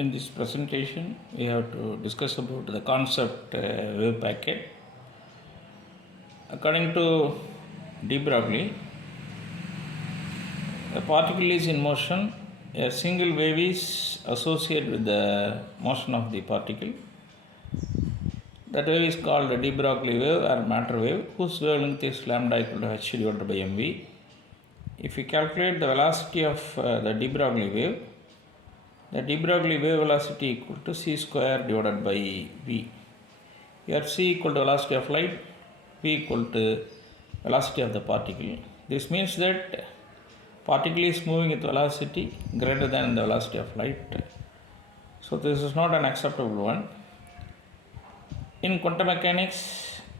In this presentation, we have to discuss about the concept wave packet. According to de Broglie, a particle is in motion. A single wave is associated with the motion of the particle. That wave is called a de Broglie wave or matter wave, whose wavelength is lambda equal to h divided by mv. If we calculate the velocity of the de Broglie wave, the de Broglie wave velocity equal to c square divided by v. Here c equal to velocity of light, v equal to velocity of the particle. This means that particle is moving with velocity greater than the velocity of light. So this is not an acceptable one. In quantum mechanics,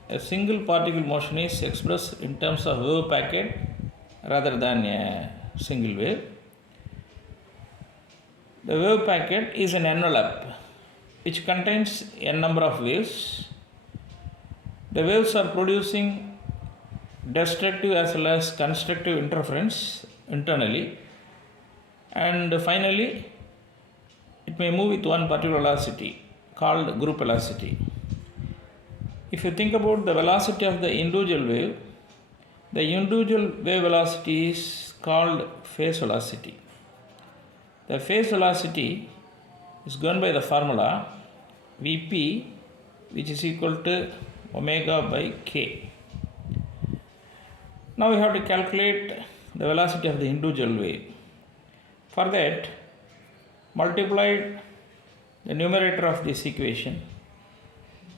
a single particle motion is expressed in terms of wave packet rather than a single wave. The wave packet is an envelope which contains n number of waves. The waves are producing destructive as well as constructive interference internally, and finally it may move with one particular velocity called group velocity. If you think about the velocity of the individual wave velocity is called phase velocity. The phase velocity is given by the formula Vp, which is equal to omega by k. Now we have to calculate the velocity of the individual wave. For that, multiply the numerator of this equation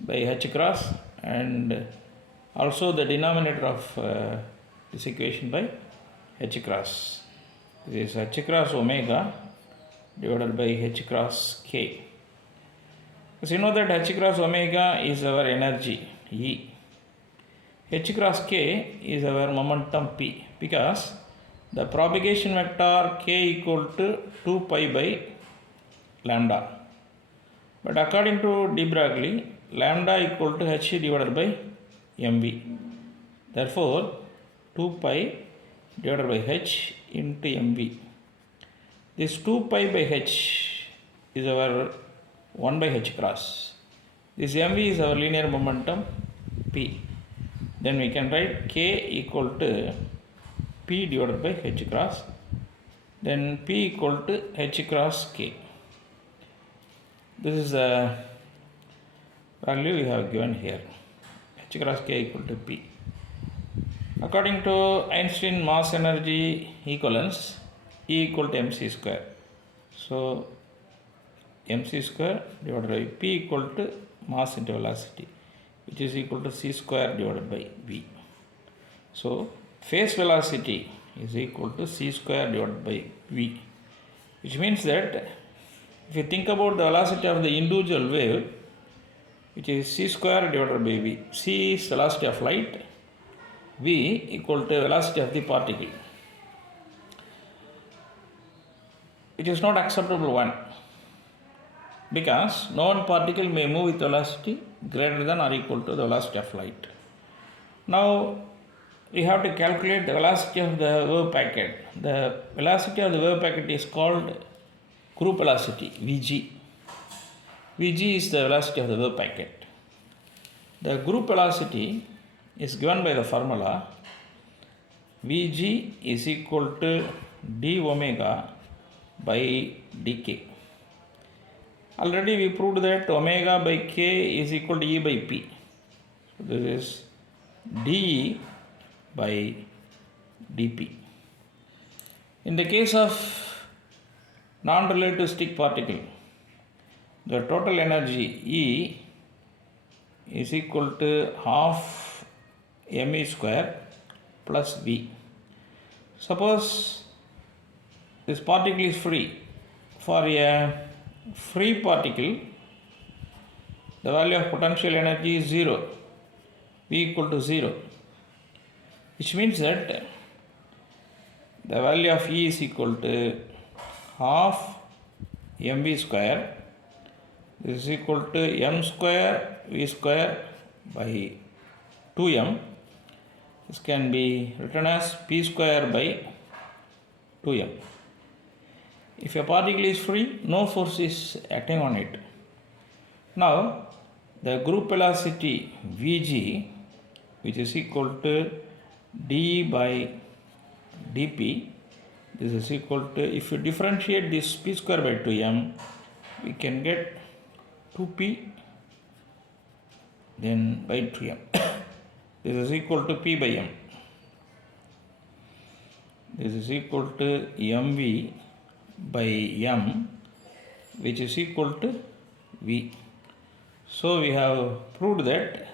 by h cross and also the denominator of this equation by h cross. This is h cross omega divided by h cross k. As you know that h cross omega is our energy E. H cross k is our momentum p, because the propagation vector k equal to 2 pi by lambda. But according to de Broglie, lambda equal to h divided by mv. Therefore, 2 pi divided by h into mv. This 2 pi by h is our 1 by h cross. This mv is our linear momentum p. Then we can write k equal to p divided by h cross. Then p equal to h cross k. This is the value we have given here. H cross k equal to p. According to Einstein mass energy equivalence, E equal to mc square. So mc square divided by p equal to mass into velocity, which is equal to c square divided by v. So phase velocity is equal to c square divided by v, which means that if you think about the velocity of the individual wave, which is c square divided by v. C is velocity of light, v equal to velocity of the particle. It is not acceptable one, because no one particle may move with velocity greater than or equal to the velocity of light. Now we have to calculate the velocity of the wave packet. The velocity of the wave packet is called group velocity, Vg. Vg is the velocity of the wave packet. The group velocity is given by the formula Vg is equal to d omega by dk. Already we proved that omega by k is equal to E by P. So this is dE by dP. In the case of non-relativistic particle, the total energy E is equal to half mE square plus V. Suppose this particle is free. For a free particle, the value of potential energy is 0, V equal to 0, which means that the value of E is equal to half mv square. This is equal to m square v square by 2m. This can be written as p square by 2m. If a particle is free, no force is acting on it. Now, the group velocity Vg, which is equal to d by dp, this is equal to, if you differentiate this p square by 2m, we can get 2p then by 2m. This is equal to p by m. This is equal to mv by m, which is equal to v. So we have proved that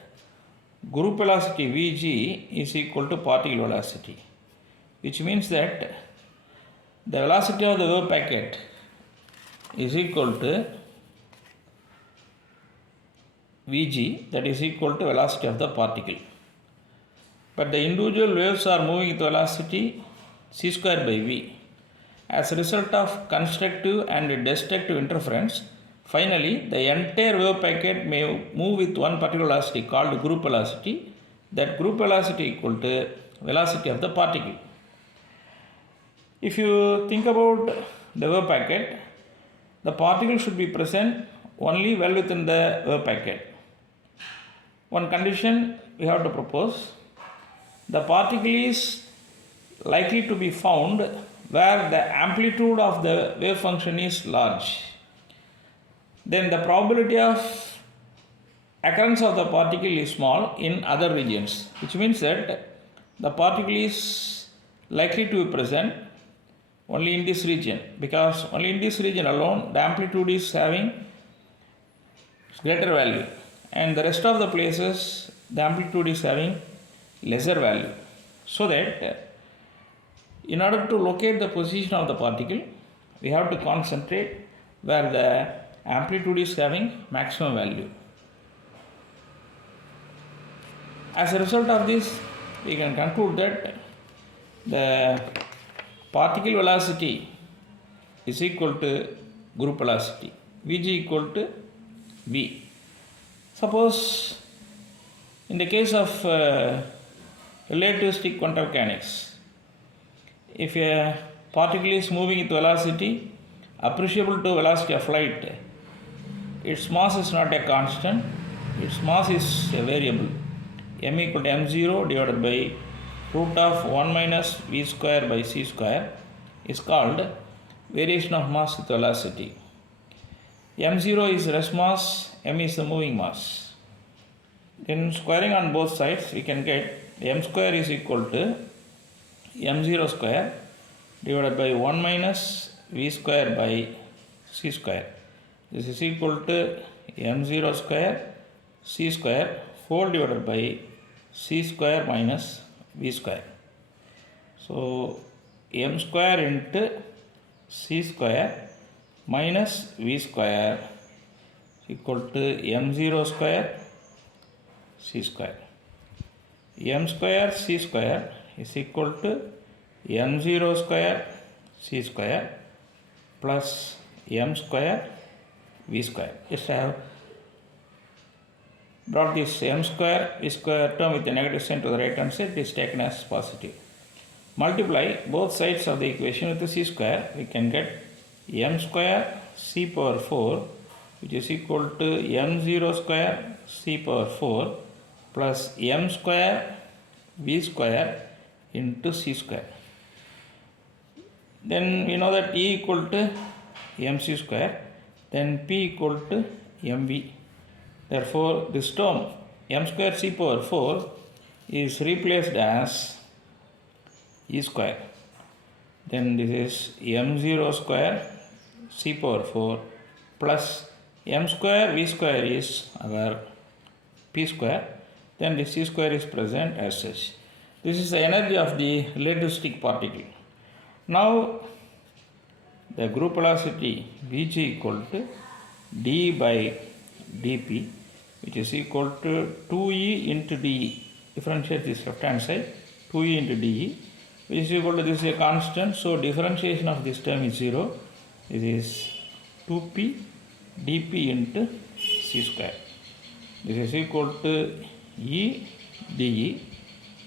group velocity Vg is equal to particle velocity, which means that the velocity of the wave packet is equal to Vg, that is equal to velocity of the particle. But the individual waves are moving with velocity c square by v. As a result of constructive and destructive interference, finally the entire wave packet may move with one particular velocity called group velocity. That group velocity equal to velocity of the particle. If you think about the wave packet, the particle should be present only well within the wave packet. One condition we have to propose: the particle is likely to be found where the amplitude of the wave function is large. Then the probability of occurrence of the particle is small in other regions, which means that the particle is likely to be present only in this region, because only in this region alone the amplitude is having greater value, and the rest of the places the amplitude is having lesser value. So that in order to locate the position of the particle, we have to concentrate where the amplitude is having maximum value. As a result of this, we can conclude that the particle velocity is equal to group velocity, Vg equal to v. Suppose in the case of relativistic quantum mechanics, if a particle is moving with velocity appreciable to velocity of light, its mass is not a constant, its mass is a variable. M equal to m0 divided by root of 1 minus v square by c square is called variation of mass with velocity. m0 is rest mass, m is the moving mass. Then squaring on both sides, we can get m square is equal to m0 square divided by 1 minus v square by c square. This is equal to m0 square c square whole divided by c square minus v square. So m square into c square minus v square is equal to m0 square c square. M square c square is equal to m0 square c square plus m square v square. Yes, I have brought this m square v square term with a negative sign to the right hand side. It is taken as positive. Multiply both sides of the equation with the c square. We can get m square c power 4, which is equal to m0 square c power 4 plus m square v square into c square. Then we know that E equal to mc square, then P equal to mv. Therefore, this term m square c power 4 is replaced as E square. Then this is m0 square c power 4 plus m square v square is our p square. Then the c square is present as such. This is the energy of the relativistic particle. Now the group velocity Vg equal to d by dp, which is equal to 2e into de. Differentiate this left hand side, 2e into de, which is equal to, this is a constant, so differentiation of this term is 0. This is 2p dp into c square. This is equal to e de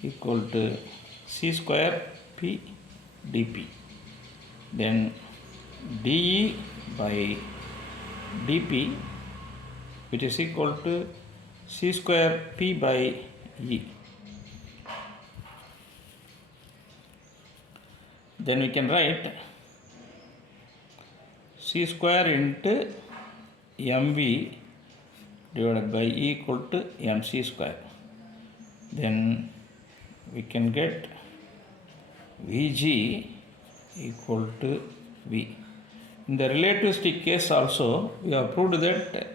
equal to c square p dp. Then dE by dP, which is equal to c square P by E. Then we can write c square into mv divided by E equal to mc square. Then we can get Vg equal to V. In the relativistic case also, we have proved that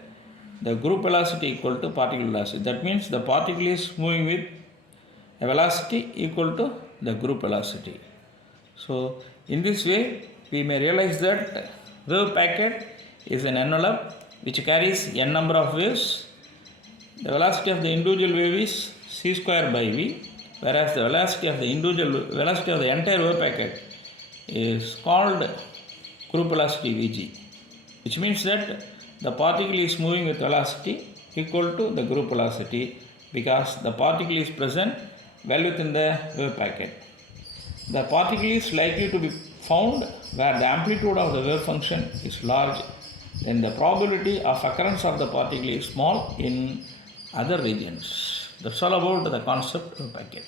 the group velocity equal to particle velocity. That means the particle is moving with a velocity equal to the group velocity. So in this way, we may realize that wave packet is an envelope which carries n number of waves. The velocity of the individual wave is c square by V, whereas the velocity of the entire wave packet is called group velocity Vg, which means that the particle is moving with velocity equal to the group velocity because the particle is present well within the wave packet. The particle is likely to be found where the amplitude of the wave function is large, then the probability of occurrence of the particle is small in other regions. That's all about the concept of packet.